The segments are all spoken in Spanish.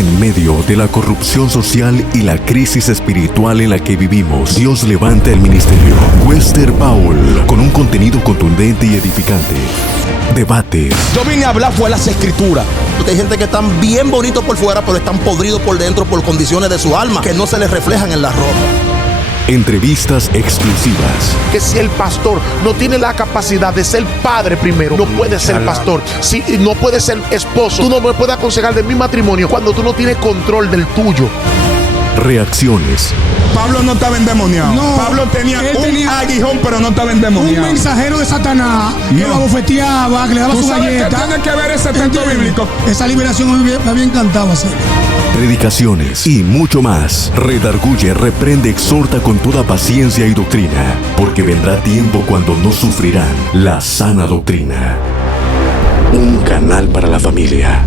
En medio de la corrupción social y la crisis espiritual en la que vivimos, Dios levanta el ministerio Wester Paul con un contenido contundente y edificante. Debates. Yo vine a hablar fue las escrituras. Porque hay gente que están bien bonitos por fuera, pero están podridos por dentro por condiciones de su alma que no se les reflejan en la ropa. Entrevistas exclusivas. Que si el pastor no tiene la capacidad de ser padre primero, no puede ser pastor. Si no puede ser esposo, tú no me puedes aconsejar de mi matrimonio cuando tú no tienes control del tuyo. Reacciones. Pablo no estaba endemoniado. No, Pablo tenía un aguijón, pero no estaba endemoniado. Un mensajero de Satanás que lo abofeteaba, que le daba su galleta. ¿Qué tiene que ver ese texto bíblico? Esa liberación me había encantado hacer. Predicaciones y mucho más. Redarguye, reprende, exhorta con toda paciencia y doctrina, porque vendrá tiempo cuando no sufrirán la sana doctrina. Un canal para la familia.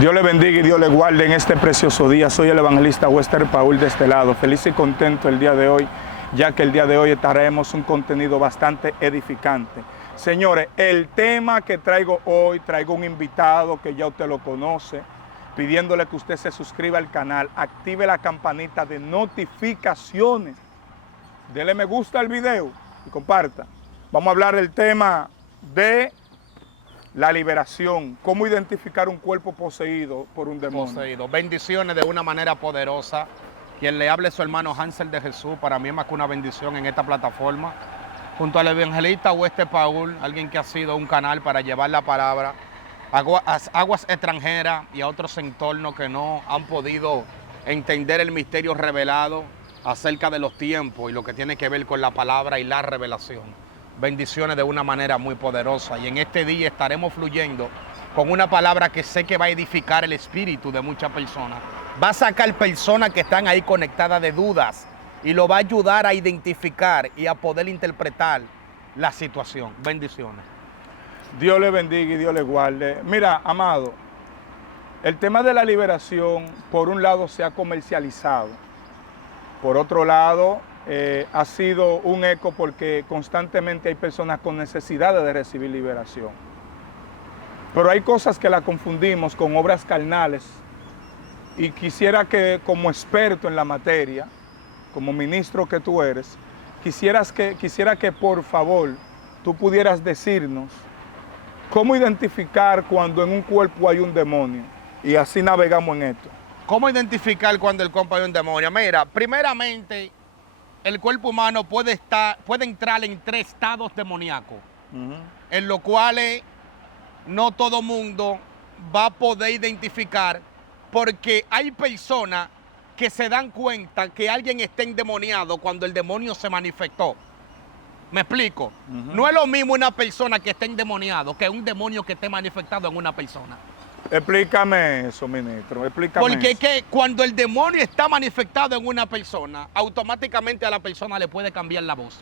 Dios le bendiga y Dios le guarde en este precioso día. Soy el evangelista Wester Paul de este lado. Feliz y contento el día de hoy, ya que el día de hoy traemos un contenido bastante edificante. Señores, el tema que traigo hoy, traigo un invitado que ya usted lo conoce, pidiéndole que usted se suscriba al canal, active la campanita de notificaciones, dele me gusta al video y comparta. Vamos a hablar del tema de la liberación, cómo identificar un cuerpo poseído por un demonio. Bendiciones de una manera poderosa. Quien le hable es su hermano Hansel de Jesús. Para mí es más que una bendición en esta plataforma. Junto al evangelista Wester Paul, alguien que ha sido un canal para llevar la palabra a aguas extranjeras y a otros entornos que no han podido entender el misterio revelado acerca de los tiempos y lo que tiene que ver con la palabra y la revelación. Bendiciones de una manera muy poderosa, y en este día estaremos fluyendo con una palabra que sé que va a edificar el espíritu de muchas personas. Va a sacar personas que están ahí conectadas de dudas y lo va a ayudar a identificar y a poder interpretar la situación. Bendiciones. Dios le bendiga y Dios le guarde. Mira, amado, el tema de la liberación, por un lado, se ha comercializado. Por otro lado, ha sido un eco porque constantemente hay personas con necesidades de recibir liberación. Pero hay cosas que la confundimos con obras carnales, y quisiera que, como experto en la materia, como ministro que tú eres, quisiera que por favor tú pudieras decirnos cómo identificar cuando en un cuerpo hay un demonio, y así navegamos en esto. ¿Cómo identificar cuando el cuerpo hay un demonio? Mira, primeramente, el cuerpo humano puede entrar en 3 estados demoníacos, en los cuales no todo mundo va a poder identificar, porque hay personas que se dan cuenta que alguien está endemoniado cuando el demonio se manifestó. ¿Me explico? No es lo mismo una persona que esté endemoniado que un demonio que esté manifestado en una persona. Explícame eso, ministro, explícame. Porque es que cuando el demonio está manifestado en una persona, automáticamente a la persona le puede cambiar la voz,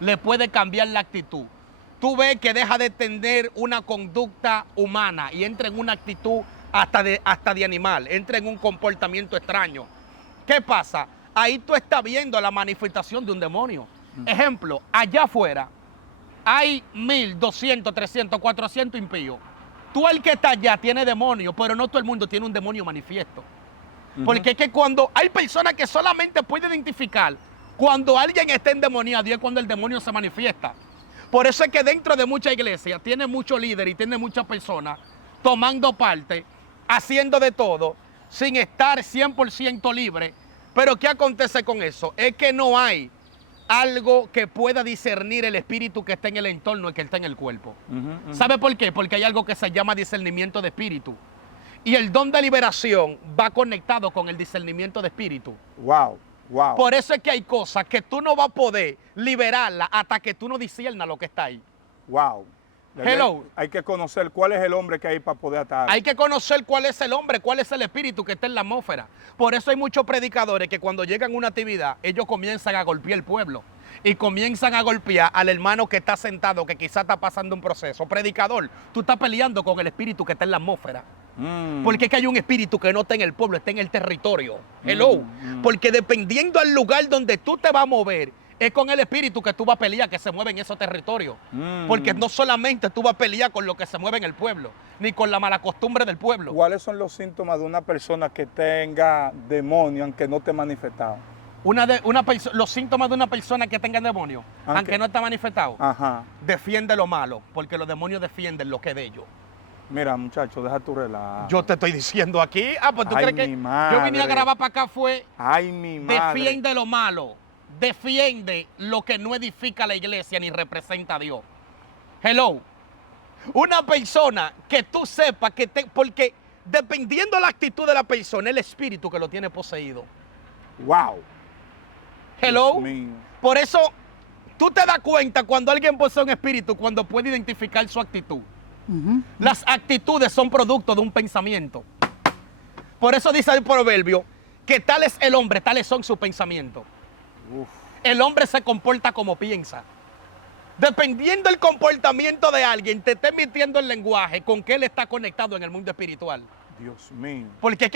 le puede cambiar la actitud. Tú ves que deja de tener una conducta humana y entra en una actitud hasta de animal, entra en un comportamiento extraño. ¿Qué pasa? Ahí tú estás viendo la manifestación de un demonio. Ejemplo, allá afuera hay 1000, 200, 300, 400 impíos. Tú, el que está allá, tiene demonio, pero no todo el mundo tiene un demonio manifiesto. Porque es que cuando hay personas que solamente pueden identificar cuando alguien está endemoniado, y es cuando el demonio se manifiesta. Por eso es que dentro de muchas iglesias tiene muchos líderes y tiene muchas personas tomando parte, haciendo de todo, sin estar 100% libre. Pero ¿qué acontece con eso? Es que no hay algo que pueda discernir el espíritu que está en el entorno y que está en el cuerpo. ¿Sabe por qué? Porque hay algo que se llama discernimiento de espíritu. Y el don de liberación va conectado con el discernimiento de espíritu. Wow. Por eso es que hay cosas que tú no vas a poder liberarlas hasta que tú no disciernas lo que está ahí. Wow. Hello. Hay que conocer cuál es el hombre que hay para poder atar. Hay que conocer cuál es el hombre, cuál es el espíritu que está en la atmósfera. Por eso hay muchos predicadores que cuando llegan a una actividad, ellos comienzan a golpear el pueblo. Y comienzan a golpear al hermano que está sentado, que quizás está pasando un proceso. Predicador, tú estás peleando con el espíritu que está en la atmósfera. Porque es que hay un espíritu que no está en el pueblo, está en el territorio. Hello. Porque dependiendo del lugar donde tú te vas a mover, es con el espíritu que tú vas a pelear que se mueve en esos territorios. Porque no solamente tú vas a pelear con lo que se mueve en el pueblo, ni con la mala costumbre del pueblo. ¿Cuáles son los síntomas de una persona que tenga demonio aunque no te manifestado? Los síntomas de una persona que tenga demonio, aunque no está manifestado, Ajá. defiende lo malo, porque los demonios defienden lo que es de ellos. Mira, muchacho, deja tu relajo. Yo te estoy diciendo aquí, pues tú Ay, crees que mi madre. yo vine a grabar para acá fue Ay, mi madre. defiende lo malo, defiende lo que no edifica la iglesia ni representa a Dios. Hello. Una persona que tú sepas porque dependiendo de la actitud de la persona, el espíritu que lo tiene poseído. Wow. Hello. Dios mío. Por eso tú te das cuenta cuando alguien posee un espíritu, cuando puede identificar su actitud. Las actitudes son producto de un pensamiento. Por eso dice el proverbio que tal es el hombre, tales son sus pensamientos. El hombre se comporta como piensa. Dependiendo del comportamiento de alguien, te está emitiendo el lenguaje con que él está conectado en el mundo espiritual. Dios mío. Porque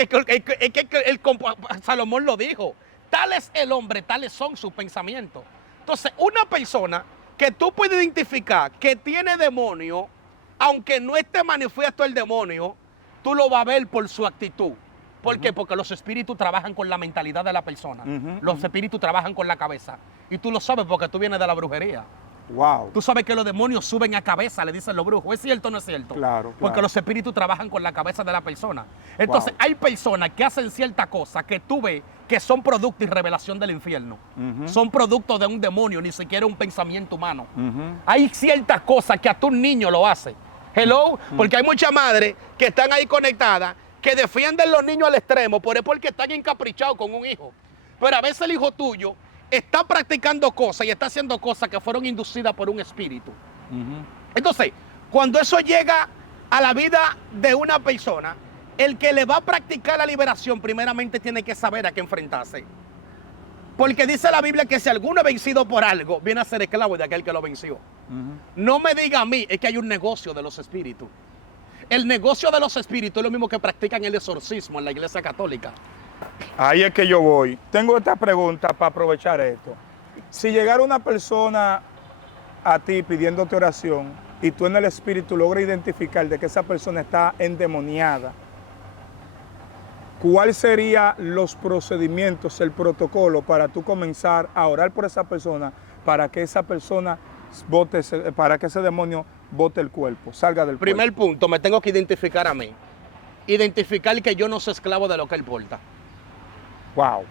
Salomón lo dijo. Tal es el hombre, tales son sus pensamientos. Entonces, una persona que tú puedes identificar que tiene demonio, aunque no esté manifiesto el demonio, tú lo vas a ver por su actitud. ¿Por qué? Porque los espíritus trabajan con la mentalidad de la persona. Los espíritus trabajan con la cabeza. Y tú lo sabes porque tú vienes de la brujería. Wow. Tú sabes que los demonios suben a cabeza, le dicen los brujos. ¿Es cierto o no es cierto? Claro. Porque los espíritus trabajan con la cabeza de la persona. Entonces, hay personas que hacen cierta cosa que tú ves que son producto y revelación del infierno. Son producto de un demonio, ni siquiera un pensamiento humano. Hay ciertas cosas que hasta un niño lo hace. Hello, porque hay muchas madres que están ahí conectadas que defienden los niños al extremo, porque están encaprichados con un hijo. Pero a veces el hijo tuyo está practicando cosas y está haciendo cosas que fueron inducidas por un espíritu. Entonces, cuando eso llega a la vida de una persona, el que le va a practicar la liberación primeramente tiene que saber a qué enfrentarse. Porque dice la Biblia que si alguno es vencido por algo, viene a ser esclavo de aquel que lo venció. No me diga a mí, es que hay un negocio de los espíritus. El negocio de los espíritus es lo mismo que practican el exorcismo en la iglesia católica. Ahí es que yo voy. Tengo esta pregunta para aprovechar esto. Si llegara una persona a ti pidiéndote oración y tú en el espíritu logras identificar de que esa persona está endemoniada, ¿cuál sería los procedimientos, el protocolo para tú comenzar a orar por esa persona para que esa persona bote, para que ese demonio bote el cuerpo, salga del cuerpo? Primer punto, me tengo que identificar a mí. Identificar que yo no soy esclavo de lo que él porta. Wow.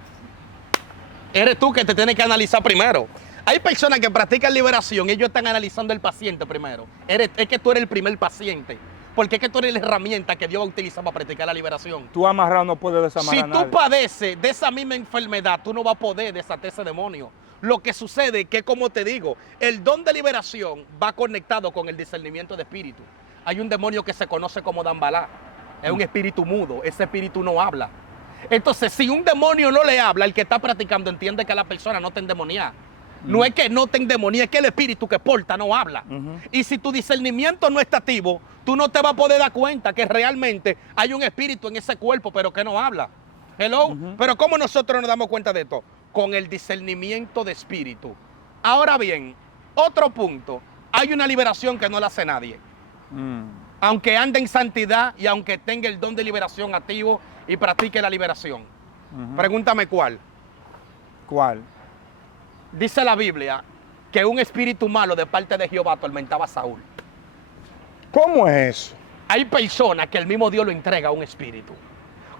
Eres tú que te tienes que analizar primero. Hay personas que practican liberación y ellos están analizando el paciente primero. Es que tú eres el primer paciente. Porque es que tú eres la herramienta que Dios va a utilizar para practicar la liberación. Tú amarrado no puedes desamarrar a nadie. Si tú padeces de esa misma enfermedad, tú no vas a poder desatar ese demonio. Lo que sucede es que, como te digo, el don de liberación va conectado con el discernimiento de espíritu. Hay un demonio que se conoce como Dambalá. Es un espíritu mudo. Ese espíritu no habla. Entonces, si un demonio no le habla, el que está practicando entiende que la persona no está endemoniada. No es que no te endemoniada, es que el espíritu que porta no habla. Y si tu discernimiento no está activo, tú no te vas a poder dar cuenta que realmente hay un espíritu en ese cuerpo, pero que no habla. Hello. Pero ¿cómo nosotros nos damos cuenta de esto? Con el discernimiento de espíritu. Ahora bien, otro punto. Hay una liberación que no la hace nadie. Aunque ande en santidad y aunque tenga el don de liberación activo y practique la liberación. Pregúntame cuál. ¿Cuál? Dice la Biblia que un espíritu malo de parte de Jehová atormentaba a Saúl. ¿Cómo es eso? Hay personas que el mismo Dios lo entrega a un espíritu.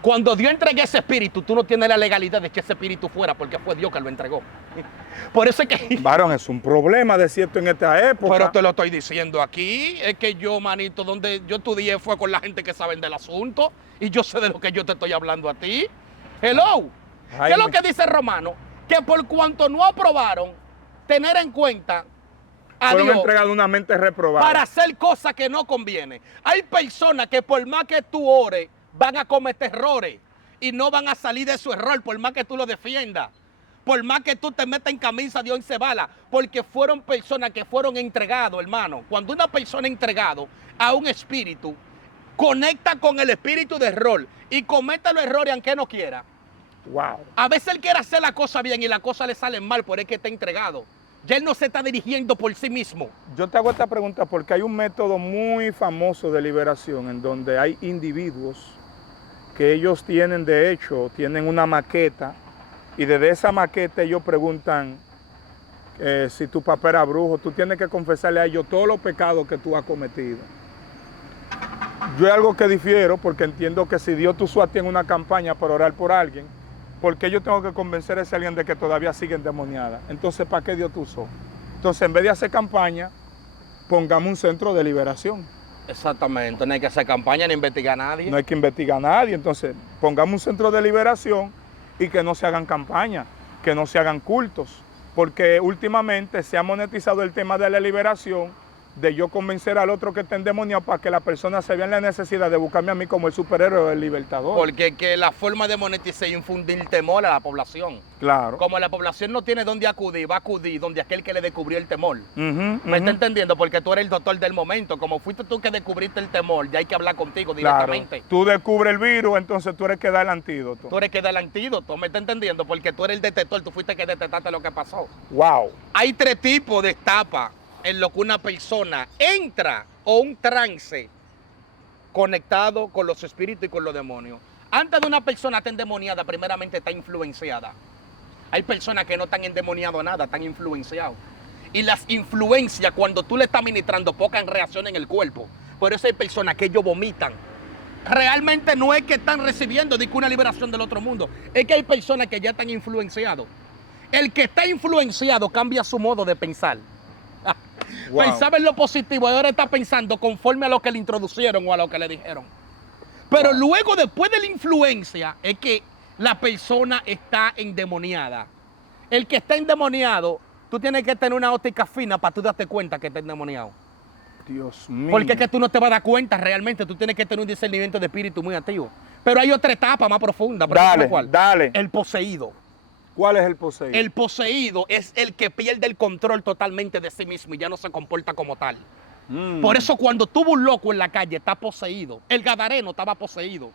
Cuando Dios entrega ese espíritu, tú no tienes la legalidad de que ese espíritu fuera porque fue Dios que lo entregó. Por eso es que... Varón, es un problema de cierto en esta época. Pero te lo estoy diciendo aquí. Es que yo, manito, donde yo estudié fue con la gente que saben del asunto. Y yo sé de lo que yo te estoy hablando a ti. Hello. ¿Qué es lo que dice Romano? Que por cuanto no aprobaron tener en cuenta a fueron Dios entregados una mente reprobada para hacer cosas que no conviene. Hay personas que por más que tú ores, van a cometer errores y no van a salir de su error por más que tú lo defiendas. Por más que tú te metas en camisa de 11 balas, porque fueron personas que fueron entregados, hermano. Cuando una persona entregado a un espíritu, conecta con el espíritu de error y comete los errores aunque no quiera, Wow. A veces él quiere hacer la cosa bien y la cosa le sale mal por el que está entregado. Ya él no se está dirigiendo por sí mismo. Yo te hago esta pregunta porque hay un método muy famoso de liberación en donde hay individuos que ellos tienen, de hecho, tienen una maqueta y desde esa maqueta ellos preguntan si tu papá era brujo, tú tienes que confesarle a ellos todos los pecados que tú has cometido. Yo es algo que difiero porque entiendo que si Dios te usó a ti en una campaña para orar por alguien, ¿por qué yo tengo que convencer a ese alguien de que todavía sigue endemoniada? Entonces, ¿para qué Dios te usó? Entonces, en vez de hacer campaña, pongamos un centro de liberación. Exactamente, no hay que hacer campaña ni investigar a nadie. No hay que investigar a nadie, entonces pongamos un centro de liberación y que no se hagan campañas, que no se hagan cultos, porque últimamente se ha monetizado el tema de la liberación, de yo convencer al otro que está endemoniado para que la persona se vea en la necesidad de buscarme a mí como el superhéroe o el libertador. Porque que la forma de monetizar es infundir temor a la población. Claro. Como la población no tiene dónde acudir, va a acudir donde aquel que le descubrió el temor. ¿Me está Ujú. entendiendo? Porque tú eres el doctor del momento. Como fuiste tú que descubriste el temor, ya hay que hablar contigo Claro. directamente. Tú descubres el virus, entonces tú eres que da el antídoto. Tú eres que da el antídoto, ¿me está entendiendo? Porque tú eres el detector, tú fuiste que detectaste lo que pasó. Wow. Hay 3 tipos de etapas en lo que una persona entra o un trance conectado con los espíritus y con los demonios. Antes de una persona estar endemoniada, primeramente está influenciada. Hay personas que no están endemoniadas nada, están influenciados. Y las influencias, cuando tú le estás ministrando, pocas reacciones en el cuerpo. Por eso hay personas que ellos vomitan. Realmente no es que están recibiendo una liberación del otro mundo. Es que hay personas que ya están influenciados. El que está influenciado cambia su modo de pensar. Wow. Pensaba en lo positivo y ahora está pensando conforme a lo que le introducieron o a lo que le dijeron. Pero Wow. luego, después de la influencia, es que la persona está endemoniada. El que está endemoniado, tú tienes que tener una óptica fina para tú darte cuenta que está endemoniado. Dios mío. Porque es que tú no te vas a dar cuenta realmente, tú tienes que tener un discernimiento de espíritu muy activo. Pero hay otra etapa más profunda. Dale, ¿Cuál? dale. El poseído. ¿Cuál es el poseído? El poseído es el que pierde el control totalmente de sí mismo y ya no se comporta como tal. Por eso cuando tuvo un loco en la calle está poseído. El gadareno estaba poseído.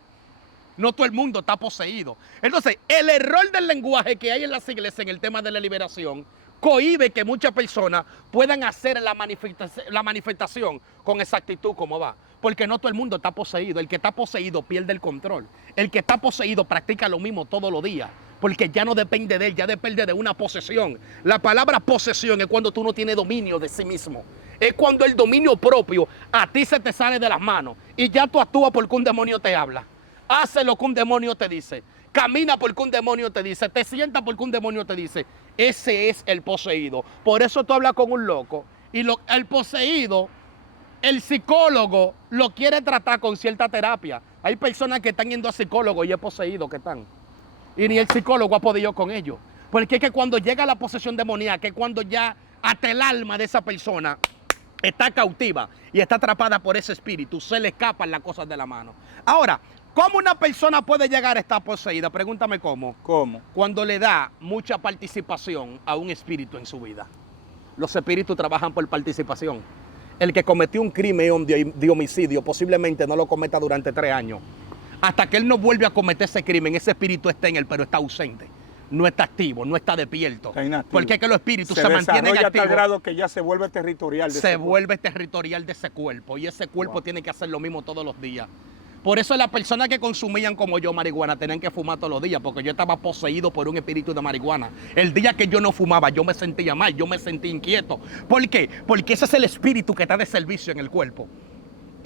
No todo el mundo está poseído. Entonces, el error del lenguaje que hay en las iglesias en el tema de la liberación cohíbe que muchas personas puedan hacer la manifestación con exactitud como va. Porque no todo el mundo está poseído. El que está poseído pierde el control. El que está poseído practica lo mismo todos los días. Porque ya no depende de él, ya depende de una posesión. La palabra posesión es cuando tú no tienes dominio de sí mismo. Es cuando el dominio propio a ti se te sale de las manos. Y ya tú actúas porque un demonio te habla. Hace lo que un demonio te dice. Camina porque un demonio te dice. Te sienta porque un demonio te dice. Ese es el poseído. Por eso tú hablas con un loco. Y el poseído, el psicólogo lo quiere tratar con cierta terapia. Hay personas que están yendo a psicólogo y es poseído que están. Y ni el psicólogo ha podido con ellos. Porque es que cuando llega la posesión demoníaca, es cuando ya hasta el alma de esa persona está cautiva y está atrapada por ese espíritu, se le escapan las cosas de la mano. Ahora, ¿cómo una persona puede llegar a estar poseída? Pregúntame cómo. ¿Cómo? Cuando le da mucha participación a un espíritu en su vida. Los espíritus trabajan por participación. El que cometió un crimen de homicidio posiblemente no lo cometa durante 3 años. Hasta que él no vuelve a cometer ese crimen, ese espíritu está en él, pero está ausente. No está activo, no está despierto. Está inactivo. Porque es que los espíritus se mantienen desarrolla a tal activos. grado que ya se vuelve territorial. Se vuelve territorial de ese cuerpo. Y ese cuerpo tiene que hacer lo mismo todos los días. Por eso las personas que consumían como yo marihuana tenían que fumar todos los días, porque yo estaba poseído por un espíritu de marihuana. El día que yo no fumaba, yo me sentía mal, yo me sentía inquieto. ¿Por qué? Porque ese es el espíritu que está de servicio en el cuerpo.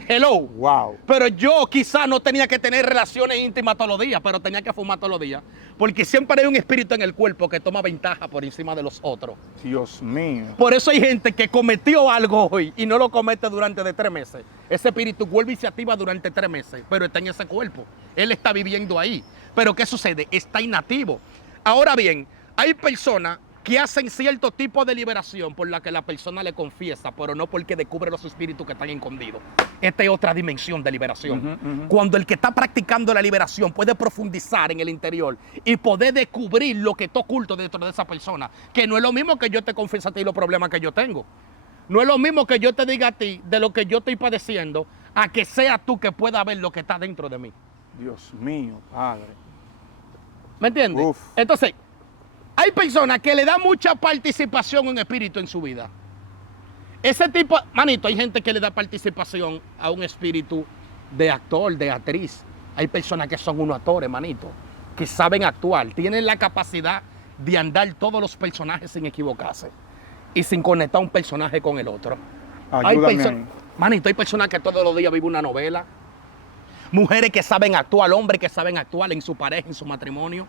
Hello. Wow. Pero yo quizás no tenía que tener relaciones íntimas todos los días, pero tenía que fumar todos los días. Porque siempre hay un espíritu en el cuerpo que toma ventaja por encima de los otros. Dios mío. Por eso hay gente que cometió algo hoy y no lo comete durante 3 meses. Ese espíritu vuelve y se activa durante 3 meses, pero está en ese cuerpo. Él está viviendo ahí. Pero ¿qué sucede? Está inactivo. Ahora bien, hay personas que hacen cierto tipo de liberación por la que la persona le confiesa, pero no porque descubre los espíritus que están escondidos. Esta es otra dimensión de liberación. Cuando el que está practicando la liberación puede profundizar en el interior y poder descubrir lo que está oculto dentro de esa persona, que no es lo mismo que yo te confiese a ti los problemas que yo tengo. No es lo mismo que yo te diga a ti de lo que yo estoy padeciendo, a que sea tú que pueda ver lo que está dentro de mí. Dios mío, Padre. ¿Me entiendes? Uf. Entonces, hay personas que le dan mucha participación en espíritu en su vida. Ese tipo, manito, hay gente que le da participación a un espíritu de actor, de actriz. Hay personas que son unos actores, manito, que saben actuar, tienen la capacidad de andar todos los personajes sin equivocarse y sin conectar un personaje con el otro. Ayúdame ahí. Manito, hay personas que todos los días viven una novela. Mujeres que saben actuar, hombres que saben actuar en su pareja, en su matrimonio.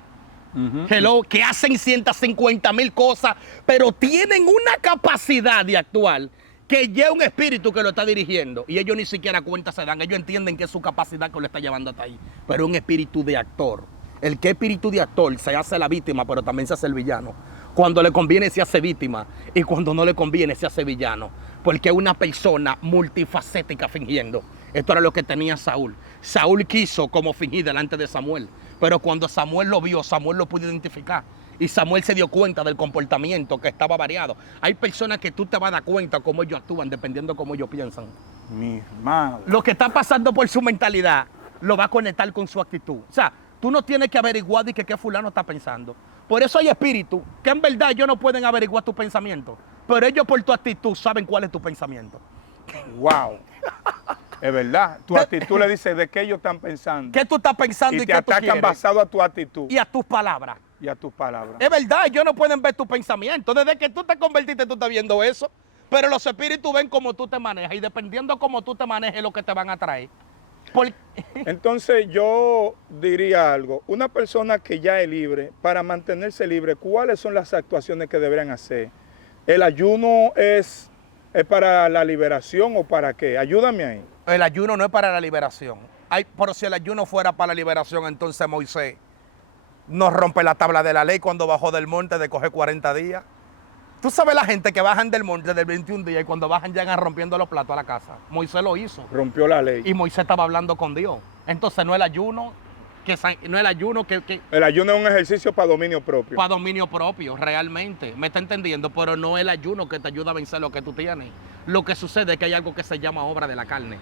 Hello, que hacen 150,000 cosas, pero tienen una capacidad de actuar que ya un espíritu que lo está dirigiendo y ellos ni siquiera cuenta se dan. Ellos entienden que es su capacidad que lo está llevando hasta ahí, pero un espíritu de actor. El que espíritu de actor se hace la víctima, pero también se hace el villano. Cuando le conviene se hace víctima y cuando no le conviene se hace villano, porque es una persona multifacética fingiendo. Esto era lo que tenía Saúl. Saúl quiso como fingir delante de Samuel, pero cuando Samuel lo vio, Samuel lo pudo identificar. Y Samuel se dio cuenta del comportamiento que estaba variado. Hay personas que tú te vas a dar cuenta cómo ellos actúan dependiendo de cómo ellos piensan. Mi madre. Lo que está pasando por su mentalidad lo va a conectar con su actitud. O sea, tú no tienes que averiguar de qué fulano está pensando. Por eso hay espíritus que en verdad ellos no pueden averiguar tu pensamiento, pero ellos por tu actitud saben cuál es tu pensamiento. Wow. Es verdad. Tu actitud le dice de qué ellos están pensando. ¿Qué tú estás pensando y Y te qué tú atacan quieres? basado a tu actitud Y a tus palabras. y a tus palabras. Es verdad, ellos no pueden ver tu pensamiento. Desde que tú te convertiste, tú estás viendo eso. Pero los espíritus ven cómo tú te manejas y dependiendo cómo tú te manejes es lo que te van a traer. Entonces yo diría algo. Una persona que ya es libre, para mantenerse libre, ¿cuáles son las actuaciones que deberían hacer? ¿El ayuno es para la liberación o para qué? Ayúdame ahí. El ayuno no es para la liberación. Pero si el ayuno fuera para la liberación, entonces Moisés no rompe la tabla de la ley cuando bajó del monte de coger 40 días. Tú sabes la gente que bajan del monte del 21 días y cuando bajan llegan rompiendo los platos a la casa. Moisés lo hizo. Rompió la ley. Y Moisés estaba hablando con Dios. Entonces no el ayuno que El ayuno es un ejercicio para dominio propio. para dominio propio, realmente. ¿Me está entendiendo? Pero no el ayuno que te ayuda a vencer lo que tú tienes. Lo que sucede es que hay algo que se llama obra de la carne.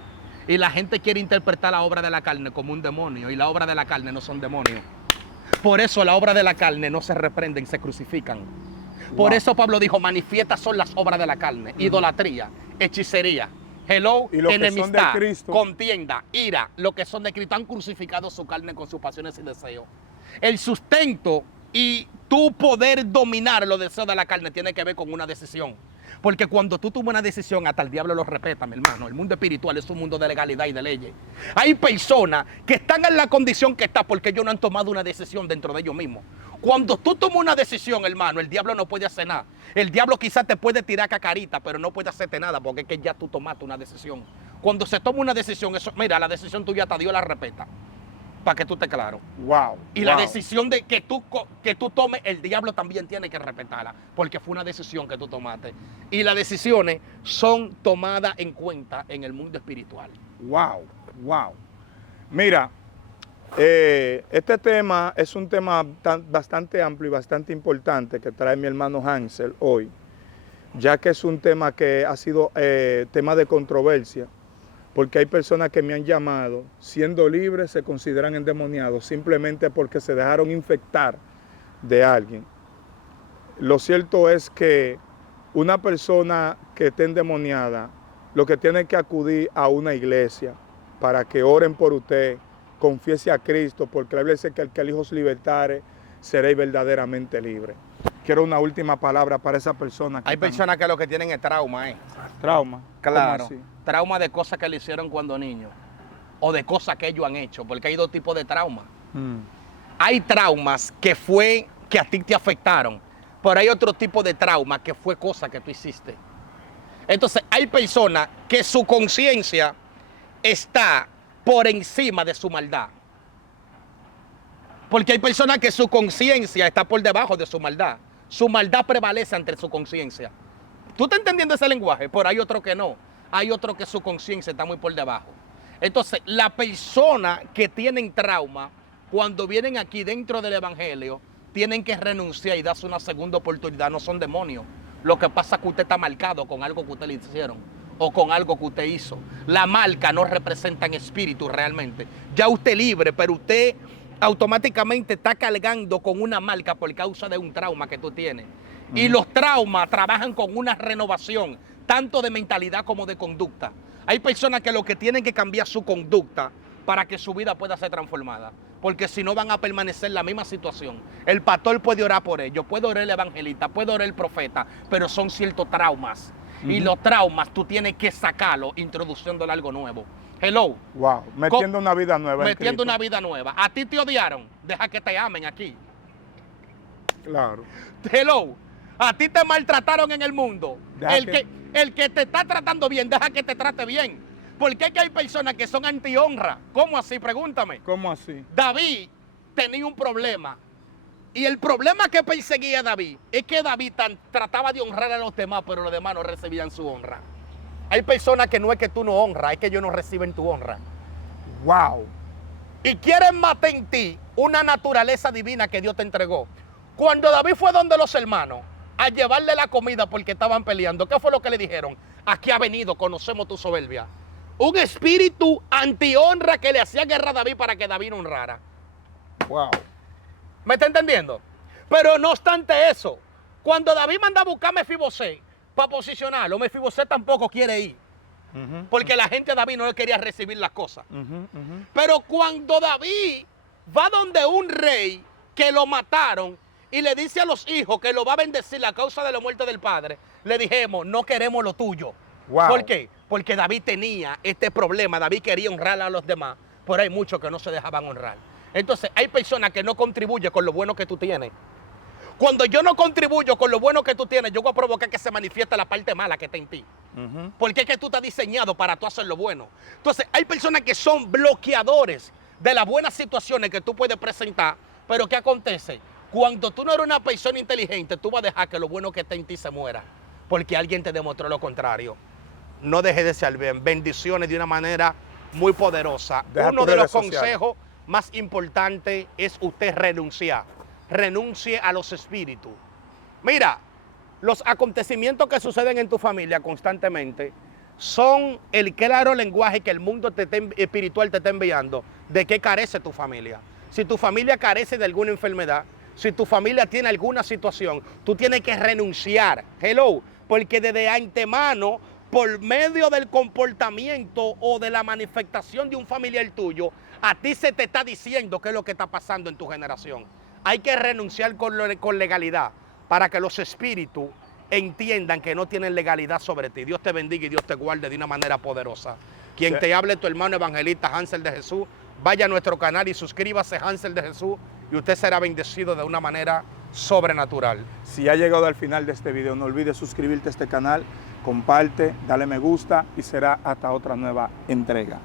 Y la gente quiere interpretar la obra de la carne como un demonio. Y la obra de la carne no son demonios. Por eso la obra de la carne no se reprenden, se crucifican. Por eso Pablo dijo, manifiestas son las obras de la carne. Idolatría, hechicería, hello, Y los que son de enemistad, Cristo. contienda, ira. Lo que son de Cristo han crucificado su carne con sus pasiones y deseos. El sustento y tu poder dominar los deseos de la carne tiene que ver con una decisión. Porque cuando tú tomas una decisión, hasta el diablo lo respeta, mi hermano. El mundo espiritual es un mundo de legalidad y de leyes. Hay personas que están en la condición que está porque ellos no han tomado una decisión dentro de ellos mismos. Cuando tú tomas una decisión, hermano, el diablo no puede hacer nada. El diablo quizás te puede tirar cacarita, pero no puede hacerte nada porque es que ya tú tomaste una decisión. Cuando se toma una decisión, eso, mira, la decisión tuya hasta Dios la respeta. Para que tú estés claro. Wow. Y la decisión de que tú tomes, el diablo también tiene que respetarla, porque fue una decisión que tú tomaste. Y las decisiones son tomadas en cuenta en el mundo espiritual. Wow, wow. Mira, este tema es un tema bastante amplio y bastante importante que trae mi hermano Hansel hoy, ya que es un tema que ha sido tema de controversia, porque hay personas que me han llamado, siendo libres se consideran endemoniados simplemente porque se dejaron infectar de alguien. Lo cierto es que una persona que esté endemoniada, lo que tiene que acudir a una iglesia para que oren por usted, confiese a Cristo, porque la Biblia dice que el que el Hijo os libertare, seréis verdaderamente libre. Quiero una última palabra para esa persona. Hay personas que lo que tienen es trauma, Trauma. Claro. ¿Cómo así? Trauma de cosas que le hicieron cuando niños. O de cosas que ellos han hecho, porque hay dos tipos de trauma. Hay traumas que a ti te afectaron, pero hay otro tipo de trauma que fue cosa que tú hiciste. Entonces, hay personas que su conciencia está por encima de su maldad. Porque hay personas que su conciencia está por debajo de su maldad. Su maldad prevalece ante su conciencia. ¿Tú estás entendiendo ese lenguaje? Pero hay otro que no. Hay otro que su conciencia está muy por debajo. Entonces, la persona que tienen trauma, cuando vienen aquí dentro del evangelio, tienen que renunciar y darse una segunda oportunidad. No son demonios. Lo que pasa es que usted está marcado con algo que usted le hicieron o con algo que usted hizo. La marca no representa en espíritu realmente. Ya usted es libre, pero usted automáticamente está cargando con una marca por causa de un trauma que tú tienes. Y los traumas trabajan con una renovación, tanto de mentalidad como de conducta. Hay personas que lo que tienen que cambiar su conducta para que su vida pueda ser transformada. Porque si no van a permanecer en la misma situación. El pastor puede orar por ellos, puede orar el evangelista, puede orar el profeta, pero son ciertos traumas. Y los traumas tú tienes que sacarlos introduciéndole algo nuevo. Hello. Wow, metiendo una vida nueva. Metiendo una vida nueva. A ti te odiaron, deja que te amen aquí. Claro. Hello. A ti te maltrataron en el mundo. El que te está tratando bien, deja que te trate bien. ¿Por qué que hay personas que son antihonra? ¿Cómo así? Pregúntame. ¿Cómo así? David tenía un problema. Y el problema que perseguía a David es que David trataba de honrar a los demás, pero los demás no recibían su honra. Hay personas que no es que tú no honras, es que ellos no reciben tu honra. Wow. Y quieren matar en ti una naturaleza divina que Dios te entregó. Cuando David fue donde los hermanos a llevarle la comida porque estaban peleando, ¿qué fue lo que le dijeron? Aquí ha venido, conocemos tu soberbia. Un espíritu antihonra que le hacía guerra a David para que David no honrara. Wow. ¿Me está entendiendo? Pero no obstante eso, cuando David manda a buscar a Mefibosé para posicionarlo, Mefibosé tampoco quiere ir. Porque la gente de David no le quería recibir las cosas. Pero cuando David va donde un rey que lo mataron y le dice a los hijos que lo va a bendecir a causa de la muerte del padre, le dijimos, no queremos lo tuyo. Wow. ¿Por qué? Porque David tenía este problema. David quería honrar a los demás, pero hay muchos que no se dejaban honrar. Entonces, hay personas que no contribuyen con lo bueno que tú tienes. Cuando yo no contribuyo con lo bueno que tú tienes, yo voy a provocar que se manifieste la parte mala que está en ti. Porque es que tú estás diseñado para tú hacer lo bueno. Entonces, hay personas que son bloqueadores de las buenas situaciones que tú puedes presentar, pero ¿qué acontece? Cuando tú no eres una persona inteligente, tú vas a dejar que lo bueno que está en ti se muera, porque alguien te demostró lo contrario. No deje de ser bien. Bendiciones de una manera muy poderosa. Uno de los consejos más importantes es usted renunciar. Renuncie a los espíritus. Mira, los acontecimientos que suceden en tu familia constantemente son el claro lenguaje que el mundo espiritual te está enviando de qué carece tu familia. Si tu familia carece de alguna enfermedad, si tu familia tiene alguna situación, tú tienes que renunciar. Hello, porque desde antemano, por medio del comportamiento o de la manifestación de un familiar tuyo, a ti se te está diciendo qué es lo que está pasando en tu generación. Hay que renunciar con legalidad para que los espíritus entiendan que no tienen legalidad sobre ti. Dios te bendiga y Dios te guarde de una manera poderosa. Quien te hable, tu hermano evangelista Hansel de Jesús. Vaya a nuestro canal y suscríbase, Hansel de Jesús, y usted será bendecido de una manera sobrenatural. Si ha llegado al final de este video, no olvides suscribirte a este canal, comparte, dale me gusta y será hasta otra nueva entrega.